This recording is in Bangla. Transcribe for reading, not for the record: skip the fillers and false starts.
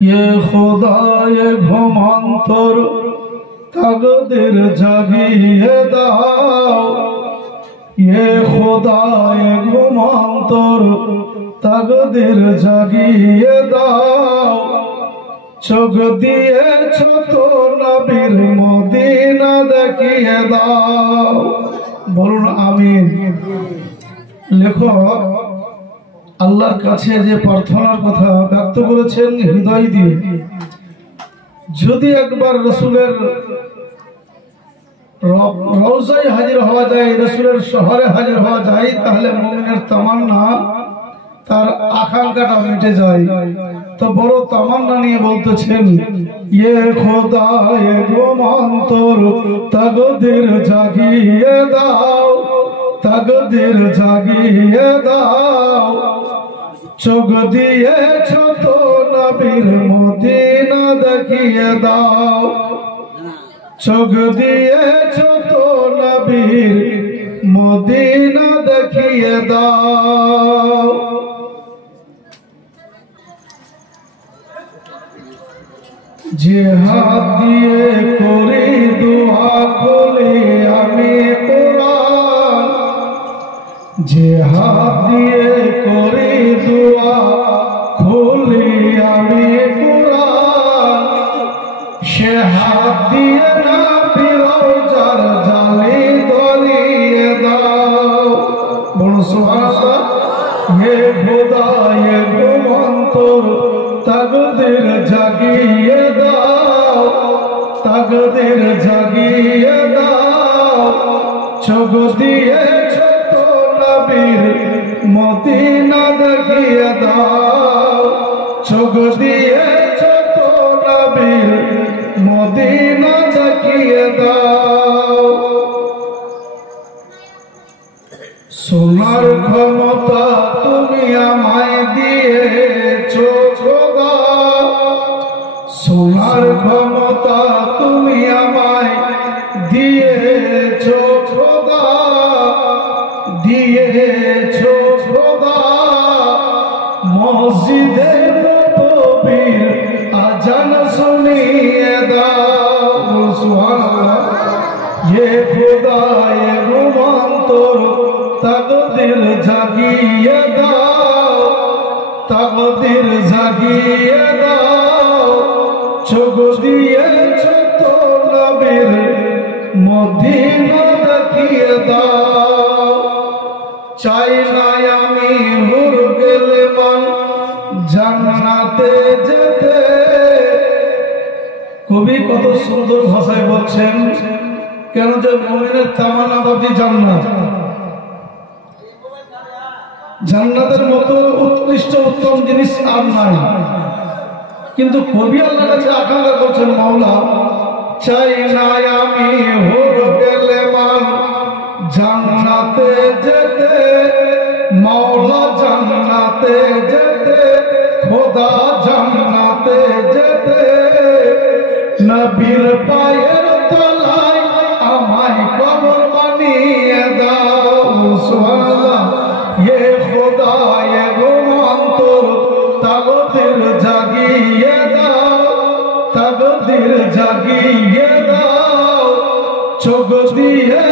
ये खुदाए घुमंतर तकदीर जागिए दाओ, ये खुदाए घुमंतर तकदीर जागिए दाओ। चोख दिएছো तो नबीर मदीना देखिए दाओ। बोलুন आमीन। लेखक আল্লাহর কাছে যে প্রার্থনার কথা ব্যক্ত করেছেন হৃদয় দিয়ে, যদি একবার রাসূলের রওজায় হাজির হওয়া যায়, রাসূলের শহরে হাজির হওয়া যায়, তাহলে মুমিনের তামান্না, তার আকাঙ্ক্ষাটা মিটে যায়। তো বড় তামান্না নিয়ে বলতেছেন, ইয়ে খোদায়ে গোমন্তর তাকদীর জাগিয়ে দাও, তাকদীর জাগিয়ে দাও। চোখ দিয়েছো তো নবীর মদিনা দেখিয়ে দাও, চোখ দিয়েছো তো নবীর মদিনা দেখিয়ে দাও। যে হাত দিয়ে করি দোয়া খুলি আমি কোরআন, যে হাত দিয়ে করি দোয়া খুলি আমি কোরআন, সে হাত দিয়ে না ফিরোজার জালি দলিয়ে দাও। বলো সুবহানাল্লাহ। হে খোদা হে গোমন্তর তাকদীর জাগিয়ে দাও, তাকদীর জাগিয়ে দাও। চোখ দিয়েছো তো নবীর মদিনা দেখিয়ে দাও, চোখ দিয়েছো তো নবীর মদিনা দেখিয়ে দাও। সোনার ক্ষমতা তুমি আমায় দিয়েছো খোদা, সোনার ক্ষমতা তুমি আমায় দিয়েছো খোদা, দিয়েছো খোদা। মসজিদে নববীর আজান শুনিয়ে দাও। সুবহানাল্লাহ। ये खुदा ये गुमंतर तकदीर जागिए दाओ, तकदीर जागिए दाओ। चोख दिएছো तो नबीर मदीना দেখিয়ে দাও। চাই না আমি হুর গেলে মান জান্নাতে যেতে। কবি কত সুন্দর ভাষায় বলছেন, কেন যে মুমিনের তামান্না বাকি জান্নাত, জান্নাতের মতো উৎকৃষ্ট উত্তম জিনিস আর নাই। কিন্তু কবি আল্লাহর কাছে আকাঙ্ক্ষা করছেন, মাওলা চাই না আমি হুর গেলে মান জান্নাতে যেতে, মাওলা জান্নাতে যেতে, খোদা জান্নাতে যেতে। নবীর পায়ের তলায় আমায় কবর বানিয়ে দাও। সুবহানাল্লাহ। ये खुदा ये गुमंतर तकदीर जागिए दाओ, तकदीर जागिए दाओ। चोख दिए